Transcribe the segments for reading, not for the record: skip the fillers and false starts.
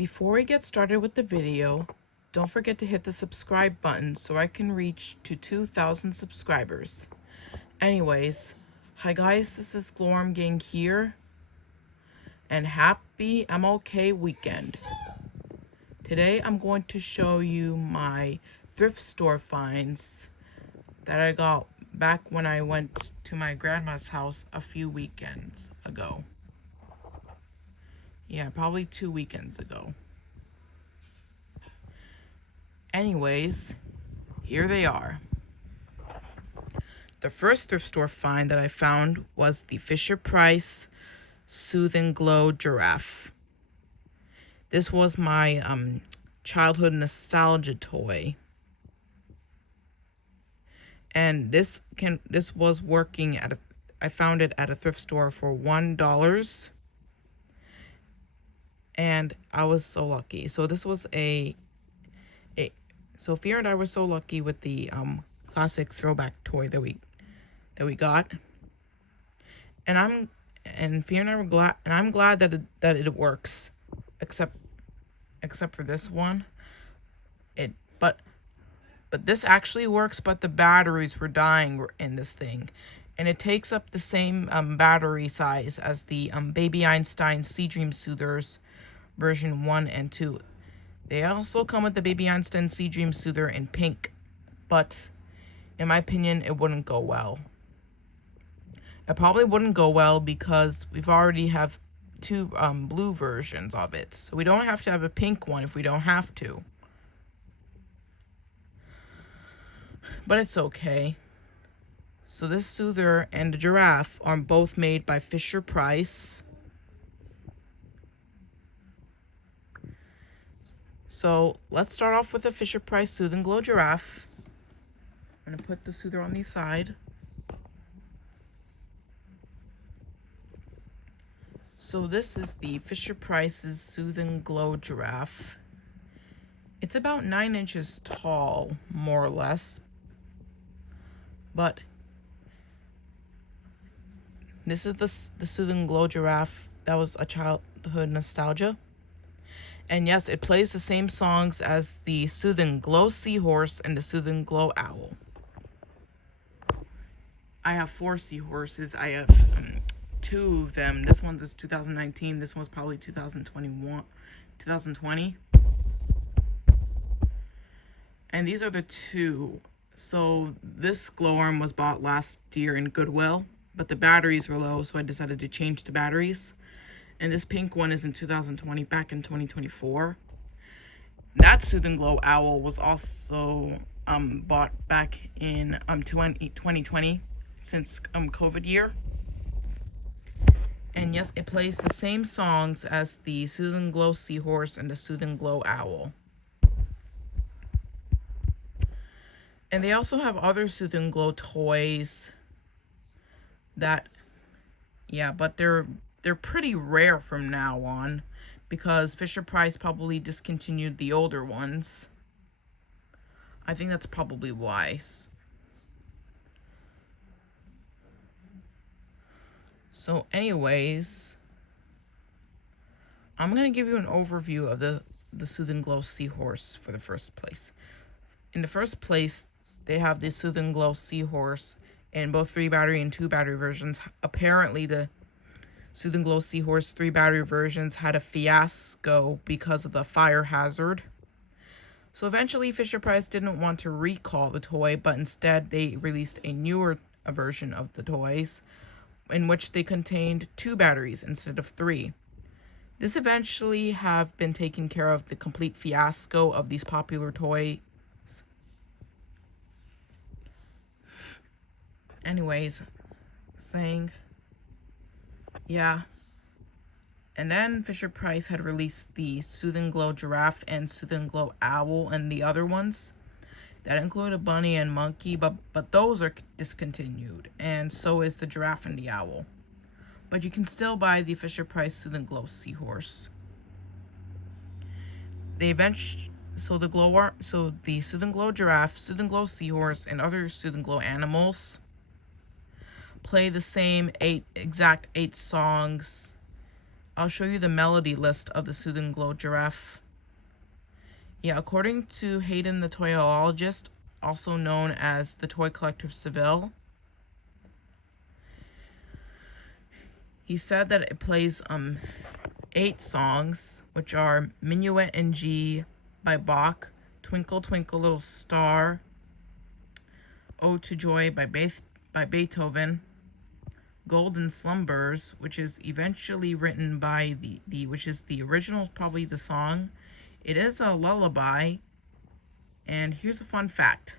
Before we get started with the video, don't forget to hit the subscribe button so I can reach to 2,000 subscribers. Anyways, hi guys, this is Glowworm Gang here, and happy MLK weekend. Today I'm going to show you my thrift store finds that I got back when I went to my grandma's house a few weekends ago. Yeah, probably 2 weekends ago. Anyways, here they are. The first thrift store find that I found was the Fisher-Price Soothe Glow Giraffe. This was my childhood nostalgia toy. And this was working at I found it at a thrift store for $1. And I was so lucky. So this was so Fear and I were so lucky with the classic throwback toy that we got. And Fear and I were glad, and I'm glad that it works, except for this one. But this actually works, but the batteries were dying in this thing. And it takes up the same battery size as the Baby Einstein Sea Dream Soothers version 1 and 2. They also come with the Baby Einstein Sea Dream Soother in pink, but in my opinion, it wouldn't go well. It probably wouldn't go well because we've already have 2 blue versions of it. So we don't have to have a pink one if we don't have to. But it's okay. So this Soother and the giraffe are both made by Fisher-Price. So let's start off with the Fisher-Price Soothe Glow Giraffe. I'm going to put the Soother on the side. So this is the Fisher-Price's Soothe Glow Giraffe. It's about 9 inches tall, more or less. But this is the Soothe Glow Giraffe that was a childhood nostalgia. And yes, it plays the same songs as the Soothe Glow Seahorse and the Soothe Glow Owl. I have 4 seahorses. I have 2 of them. This one's is 2019. This one's probably 2020. And these are the 2. So this Glowworm was bought last year in Goodwill, but the batteries were low, so I decided to change the batteries. And this pink one is in 2020, back in 2024. That Soothe Glow Owl was also bought back in 2020, since COVID year. And yes, it plays the same songs as the Soothe Glow Seahorse and the Soothe Glow Owl. And they also have other Soothe Glow toys that, yeah, but they're pretty rare from now on because Fisher-Price probably discontinued the older ones. I think that's probably wise. So anyways, I'm going to give you an overview of the Soothe Glow Seahorse for the first place. In the first place, they have the Soothe Glow Seahorse in both 3 battery and 2 battery versions. Apparently, the Soothe Glow Seahorse 3 battery versions had a fiasco because of the fire hazard. So eventually, Fisher-Price didn't want to recall the toy, but instead they released a newer version of the toys in which they contained 2 batteries instead of 3. This eventually have been taking care of the complete fiasco of these popular toys. Anyways, yeah. And then Fisher-Price had released the Soothe Glow Giraffe and Soothe Glow Owl and the other ones that include a bunny and monkey, but those are discontinued, and so is the giraffe and the owl. But you can still buy the Fisher-Price Soothe Glow Seahorse. So the Soothe Glow Giraffe, Soothe Glow Seahorse, and other Soothe Glow animals play the same exact 8 songs I'll show you the melody list of the Soothe Glow Giraffe. Yeah, according to Hayden the toyologist, also known as the toy collector Seville, he said that it plays 8 songs, which are Minuet in G by Bach, Twinkle Twinkle Little Star, Ode to Joy by Beethoven, Golden Slumbers, which is eventually written by which is the original, probably the song. It is a lullaby, and here's a fun fact.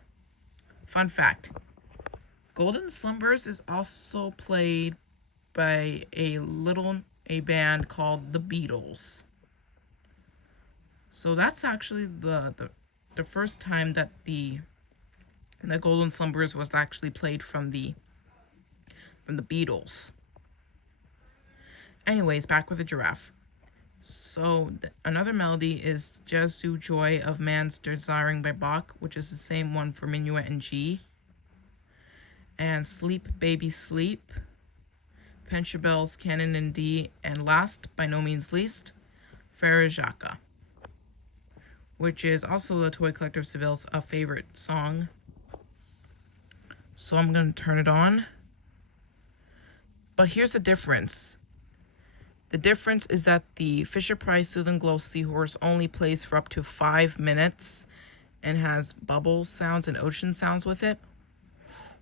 Golden Slumbers is also played by a band called the Beatles. So that's actually the first time that the Golden Slumbers was actually played from the Beatles. Anyways, back with the giraffe. So another melody is Jesu Joy of Man's Desiring by Bach, which is the same one for Minuet in G. And Sleep Baby Sleep, Pachelbel's Canon in D, and last, by no means least, Frere Jacques, which is also the Toy Collector Seville's favorite song. So I'm going to turn it on. But here's the difference. The difference is that the Fisher-Price Soothe Glow Seahorse only plays for up to 5 minutes and has bubble sounds and ocean sounds with it,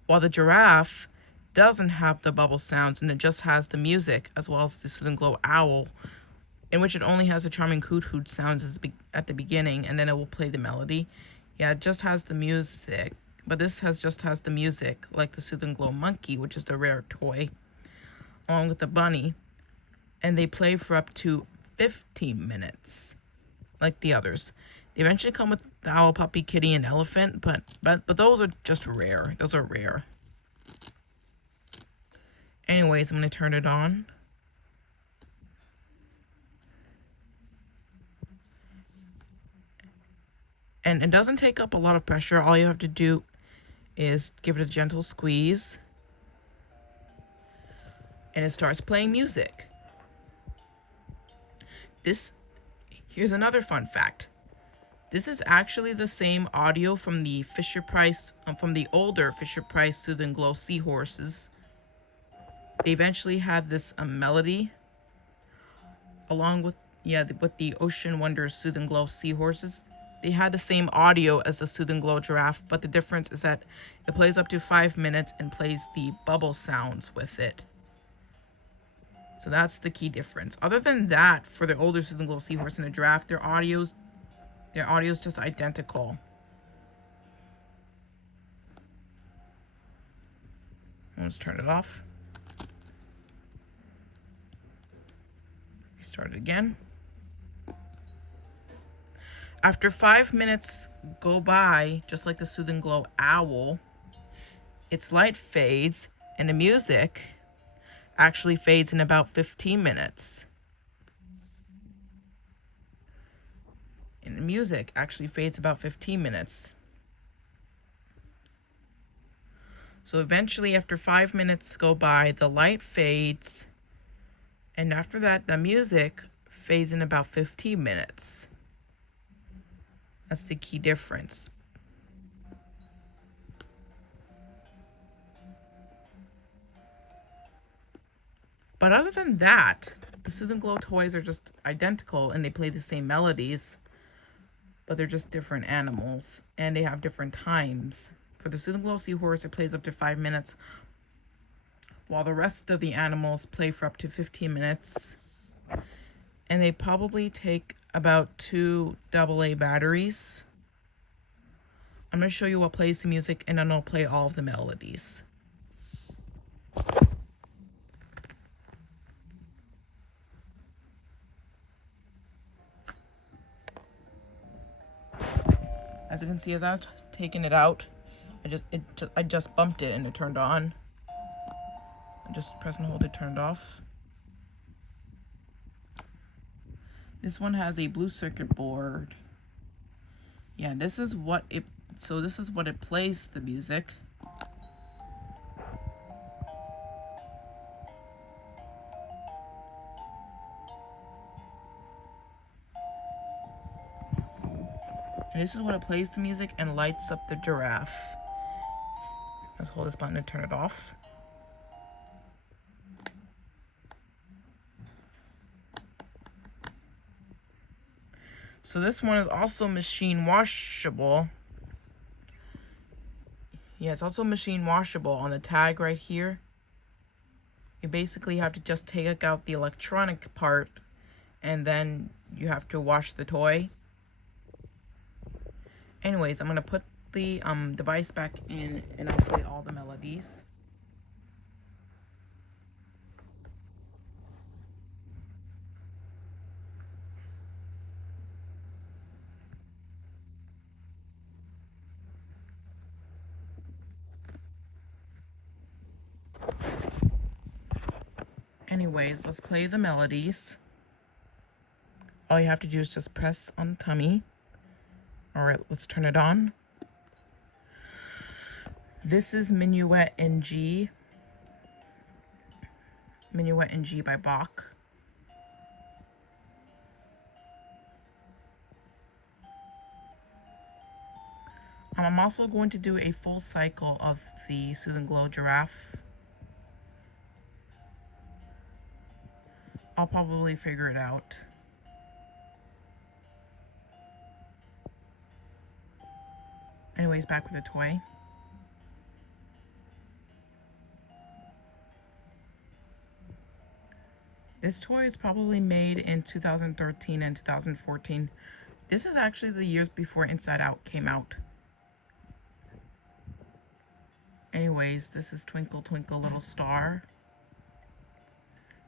while the giraffe doesn't have the bubble sounds and it just has the music, as well as the Soothe Glow Owl, in which it only has the charming hoot hoot sounds at the beginning, and then it will play the melody. Yeah, it just has the music, but this just has the music, like the Soothe Glow Monkey, which is the rare toy, along with the bunny. And they play for up to 15 minutes, like the others. They eventually come with the owl, puppy, kitty, and elephant, but those are just rare. Those are rare. Anyways, I'm going to turn it on. And it doesn't take up a lot of pressure. All you have to do is give it a gentle squeeze, and it starts playing music. Here's another fun fact. This is actually the same audio from the Fisher-Price, from the older Fisher-Price Soothe Glow Seahorses. They eventually had this melody, along with the Ocean Wonders Soothe Glow Seahorses. They had the same audio as the Soothe Glow Giraffe, but the difference is that it plays up to 5 minutes and plays the bubble sounds with it. So that's the key difference. Other than that, for the older Soothe Glow Seahorse and the giraffe, their audio's just identical. Let's turn it off. Restart it again. After 5 minutes go by, just like the Soothe Glow Owl, its light fades and the music actually fades in about 15 minutes. And the music actually fades about 15 minutes. So eventually, after 5 minutes go by, the light fades, and after that, the music fades in about 15 minutes. That's the key difference. But other than that, the Soothe Glow toys are just identical, and they play the same melodies, but they're just different animals, and they have different times. For the Soothe Glow Seahorse, it plays up to 5 minutes, while the rest of the animals play for up to 15 minutes. And they probably take about 2 AA batteries. I'm going to show you what plays the music, and then I'll play all of the melodies. As you can see, as I was taking it out, I just bumped it and it turned on. I just press and hold it turned off. This one has a blue circuit board. Yeah, this is what it plays the music. And this is when it plays the music and lights up the giraffe. Let's hold this button to turn it off. So this one is also machine washable. Yeah, it's also machine washable. On the tag right here, you basically have to just take out the electronic part, and then you have to wash the toy. Anyways, I'm gonna put the device back in, and I'll play all the melodies. Anyways, let's play the melodies. All you have to do is just press on the tummy. Alright, let's turn it on. This is Minuet in G. Minuet in G by Bach. I'm also going to do a full cycle of the Soothe Glow Giraffe. I'll probably figure it out. Anyways, back with the toy. This toy is probably made in 2013 and 2014. This is actually the years before Inside Out came out. Anyways, this is Twinkle Twinkle Little Star.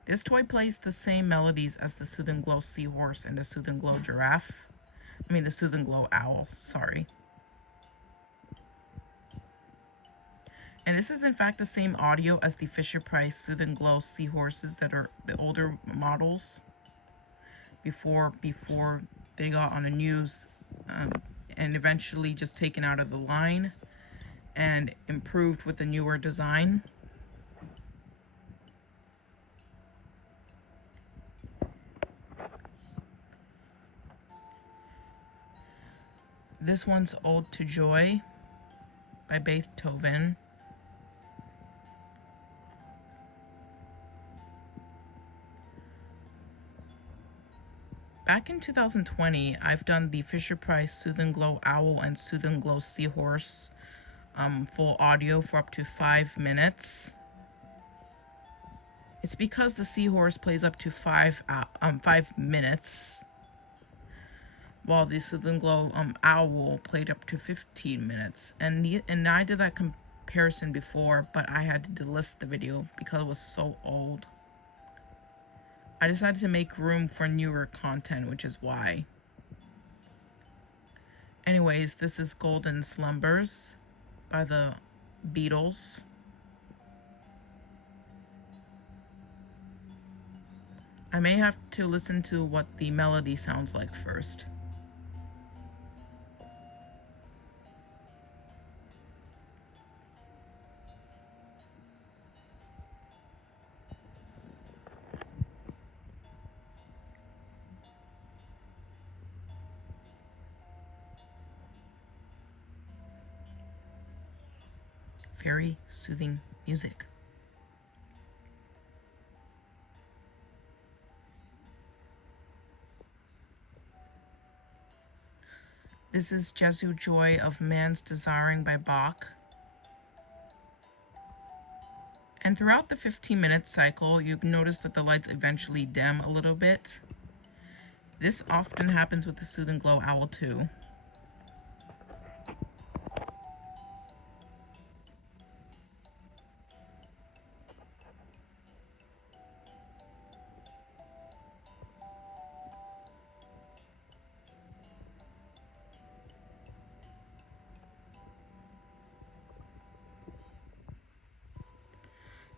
This toy plays the same melodies as the Soothe Glow Seahorse and the Soothe Glow Giraffe. I mean the Soothe Glow Owl, sorry. And this is in fact the same audio as the Fisher-Price Soothe Glow Seahorses that are the older models before they got on the news and eventually just taken out of the line and improved with the newer design. This one's Ode to Joy by Beethoven. Back in 2020, I've done the Fisher-Price Soothe Glow Owl and Soothe Glow Seahorse full audio for up to 5 minutes. It's because the Seahorse plays up to 5 minutes, while the Soothe Glow Owl played up to 15 minutes. And I did that comparison before, but I had to delist the video because it was so old. I decided to make room for newer content, which is why. Anyways, this is Golden Slumbers by the Beatles. I may have to listen to what the melody sounds like first. Very soothing music. This is Jesu Joy of Man's Desiring by Bach. And throughout the 15-minute cycle, you notice that the lights eventually dim a little bit. This often happens with the Soothe Glow Owl too.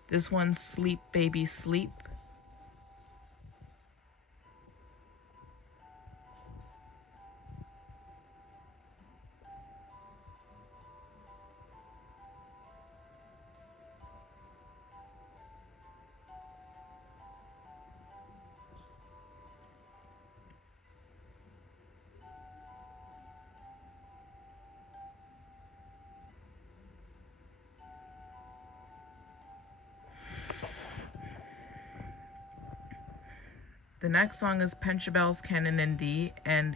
This one's Sleep Baby Sleep. The next song is Penchabel's Canon in D, and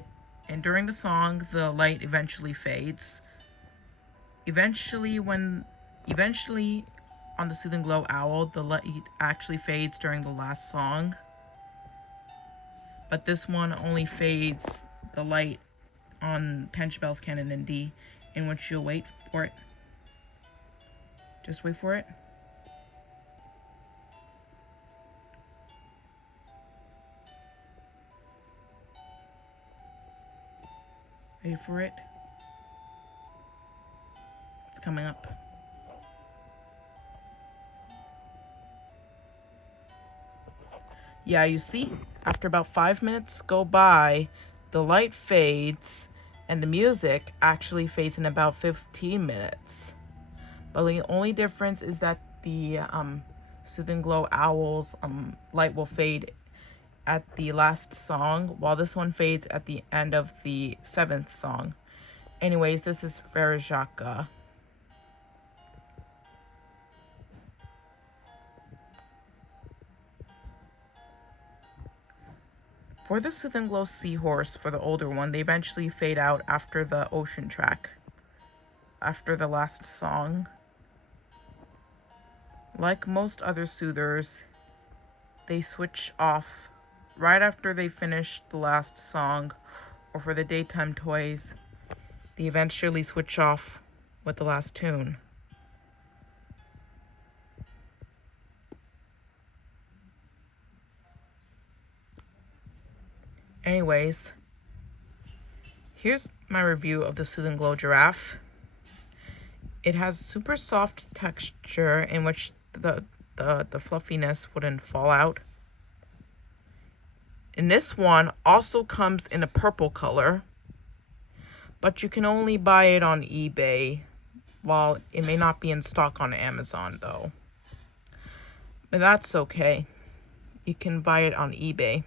during the song, the light eventually fades. Eventually, on the Soothing Glow Owl, the light actually fades during the last song. But this one only fades the light on Penchabel's Canon in D, in which you'll wait for it. Just wait for it. Wait for it. It's coming up. Yeah, you see, after about 5 minutes go by, the light fades, and the music actually fades in about 15 minutes. But the only difference is that the Soothing Glow Owl's light will fade at the last song, while this one fades at the end of the 7th song. Anyways, this is Frere Jacques. For the Soothing Glow Seahorse, for the older one, they eventually fade out after the ocean track, after the last song. Like most other soothers, they switch off right after they finish the last song, or for the daytime toys, they eventually switch off with the last tune. Anyways, here's my review of the Soothing Glow Giraffe. It has super soft texture in which the fluffiness wouldn't fall out. And this one also comes in a purple color, but you can only buy it on eBay, while it may not be in stock on Amazon though. But that's okay. You can buy it on eBay.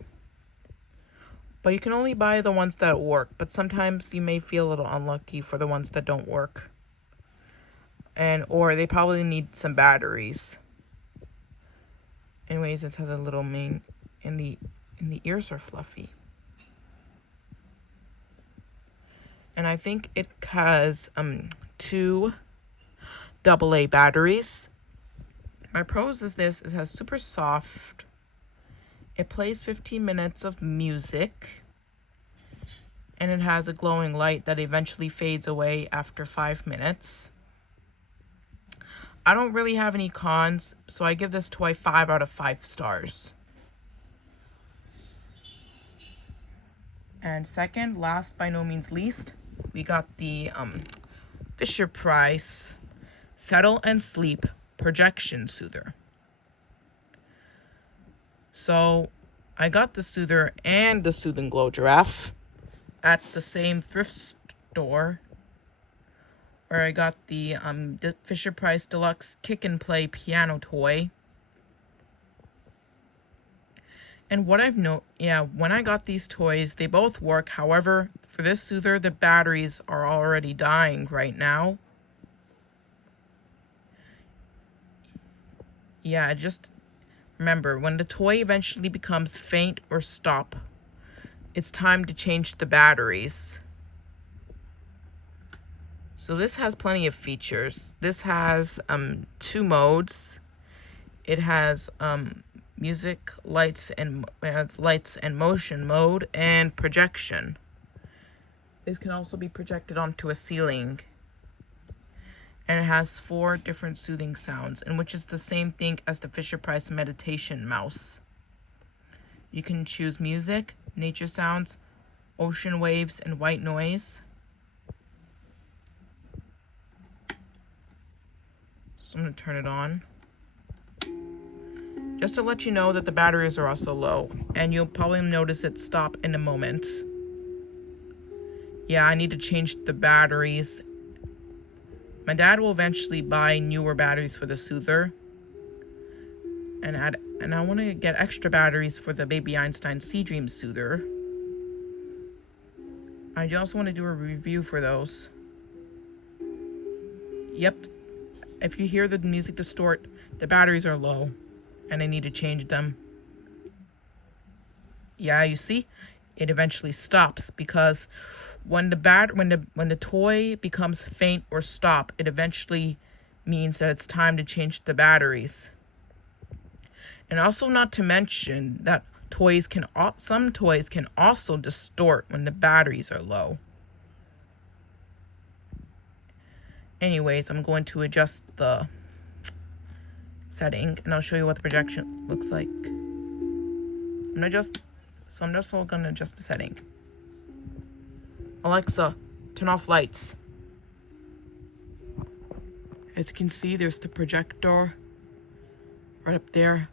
But you can only buy the ones that work, but sometimes you may feel a little unlucky for the ones that don't work. Or they probably need some batteries. Anyways, it has a little mane, and the ears are fluffy. And I think it has 2 AA batteries. My pros is this: it has super soft. It plays 15 minutes of music, and it has a glowing light that eventually fades away after 5 minutes. I don't really have any cons, so I give this toy 5 out of 5 stars. And second, last by no means least, we got the Fisher-Price Settle and Sleep Projection Soother. So I got the Soother and the Soothing Glow Giraffe at the same thrift store where I got the Fisher-Price Deluxe Kick and Play piano toy. And what I've when I got these toys, they both work. However, for this Soother, the batteries are already dying right now. Yeah, just remember, when the toy eventually becomes faint or stop, it's time to change the batteries. So this has plenty of features. This has 2 modes. It has music, lights and motion mode, and projection. This can also be projected onto a ceiling. And it has 4 different soothing sounds, and which is the same thing as the Fisher-Price meditation mouse. You can choose music, nature sounds, ocean waves, and white noise. So I'm going to turn it on. Just to let you know that the batteries are also low, and you'll probably notice it stop in a moment. Yeah, I need to change the batteries. My dad will eventually buy newer batteries for the Soother. And I want to get extra batteries for the Baby Einstein Sea Dream Soother. I also want to do a review for those. Yep, if you hear the music distort, the batteries are low, and I need to change them. Yeah, you see, it eventually stops because when the toy becomes faint or stop, it eventually means that it's time to change the batteries. And also, not to mention that some toys can also distort when the batteries are low. Anyways, I'm going to adjust the setting and I'll show you what the projection looks like. I'm just gonna adjust the setting. Alexa, turn off lights. As you can see, there's the projector right up there.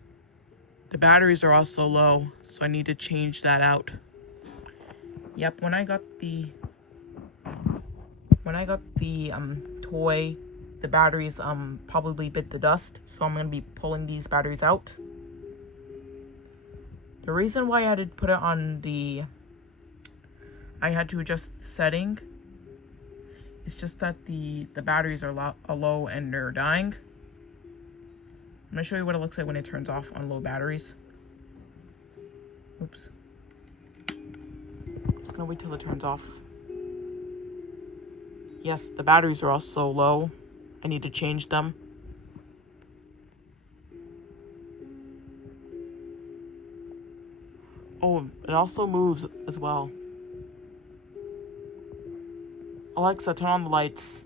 The batteries are also low, so I need to change that out. Yep, when I got the toy, the batteries probably bit the dust, so I'm gonna be pulling these batteries out. The reason why I had to put it on I had to adjust the setting. It's just that the batteries are low and they're dying. I'm gonna show you what it looks like when it turns off on low batteries. Oops. Just gonna wait till it turns off. Yes, the batteries are also low. I need to change them. Oh, it also moves as well. Alexa, turn on the lights.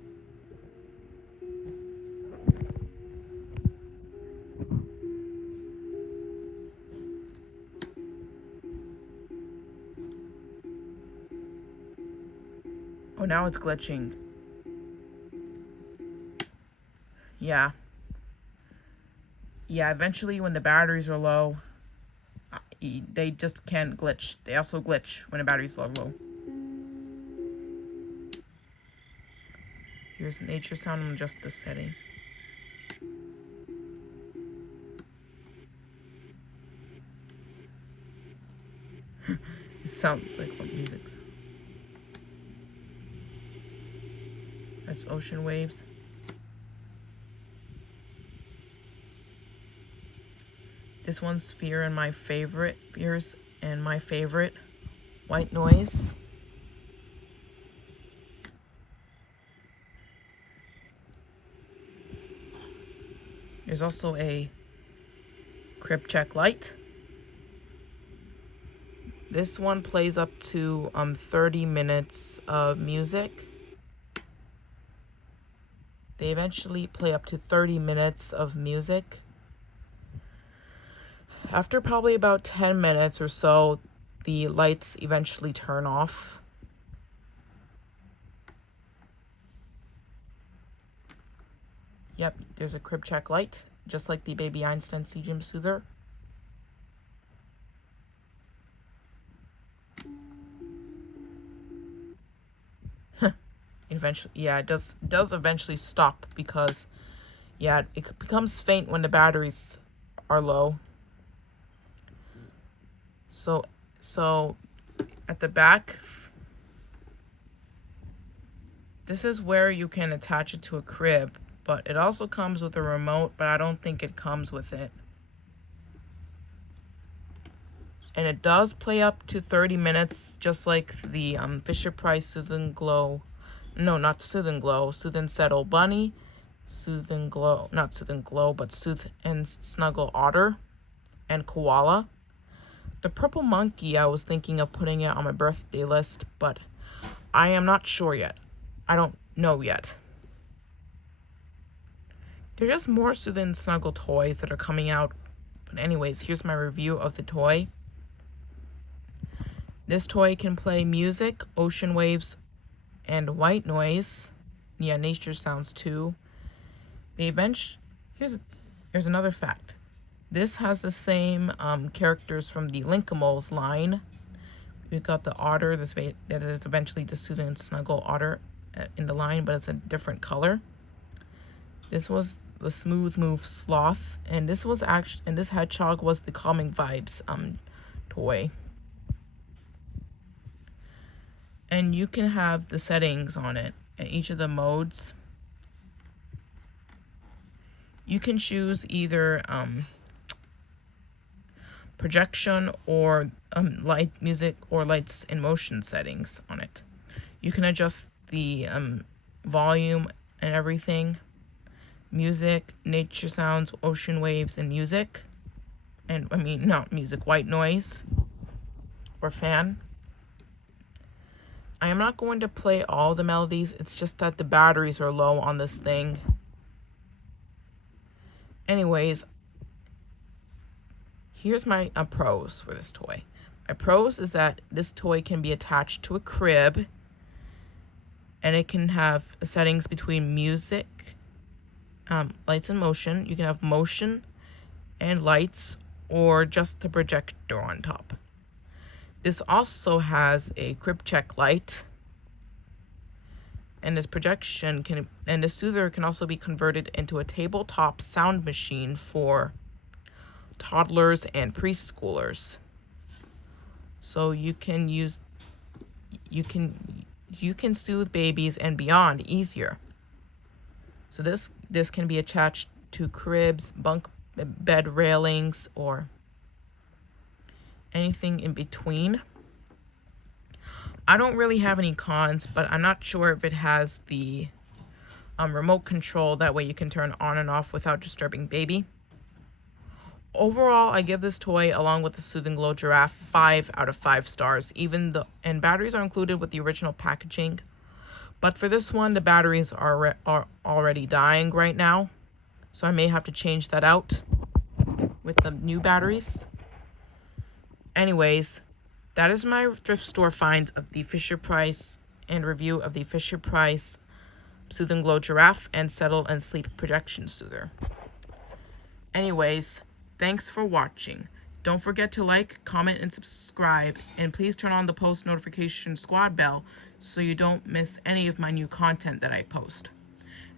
Oh, now it's glitching. Yeah. Yeah, eventually when the batteries are low, they just can't glitch. They also glitch when the batteries are low. Here's nature sound and adjust the setting. It sounds like what music's. That's ocean waves. This one's Fears and my favorite, white noise. There's also a crib check light. This one plays up to 30 minutes of music. They eventually play up to 30 minutes of music. After probably about 10 minutes or so, the lights eventually turn off. Yep, there's a crib check light, just like the baby Einstein CGM Soother. Eventually, yeah, it does eventually stop because, yeah, it becomes faint when the batteries are low. So at the back, this is where you can attach it to a crib, but it also comes with a remote, but I don't think it comes with it. And it does play up to 30 minutes, just like the Fisher-Price Soothe Glow. No, not Soothe Glow. Soothe and Settle Bunny. Soothe and Glow. Not Soothe and Glow, but Soothe and Snuggle Otter. And Koala. The purple monkey, I was thinking of putting it on my birthday list, but I am not sure yet. I don't know yet. There are just more Soothe and Snuggle toys that are coming out. But anyways, here's my review of the toy. This toy can play music, ocean waves, and white noise. Yeah, nature sounds too. Here's another fact. This has the same characters from the Linkimals line. We've got the otter that is eventually the Soothe and Snuggle otter in the line, but it's a different color. This was the Smooth Move Sloth, and this hedgehog was the Calming Vibes toy. And you can have the settings on it in each of the modes. You can choose either projection or light, music, or lights and motion settings on it. You can adjust the volume and everything. Music, nature sounds, ocean waves, and music. And I mean, not music, white noise or fan. I am not going to play all the melodies. It's just that the batteries are low on this thing. Anyways, here's my pros for this toy. My pros is that this toy can be attached to a crib, and it can have settings between music, lights and motion. You can have motion and lights, or just the projector on top. This also has a crib check light, and this the Soother can also be converted into a tabletop sound machine for toddlers and preschoolers. So you can soothe babies and beyond easier. So this can be attached to cribs, bunk bed railings, or anything in between. I don't really have any cons, but I'm not sure if it has the remote control. That way you can turn on and off without disturbing baby. Overall, I give this toy, along with the Soothe Glow Giraffe, 5 out of 5 stars. And batteries are included with the original packaging. But for this one, the batteries are already dying right now, so I may have to change that out with the new batteries. Anyways, that is my thrift store find of the Fisher-Price and review of the Fisher-Price Soothe Glow Giraffe and Settle and Sleep Projection Soother. Anyways, thanks for watching. Don't forget to like, comment, and subscribe, and please turn on the post notification squad bell so you don't miss any of my new content that I post.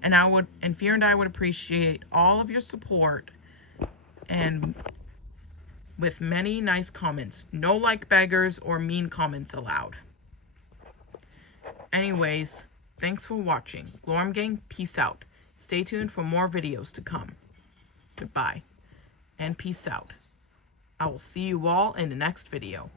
And Fear and I would appreciate all of your support, and with many nice comments. No like beggars or mean comments allowed. Anyways, thanks for watching. Glowworm Gang, peace out. Stay tuned for more videos to come. Goodbye and peace out. I will see you all in the next video.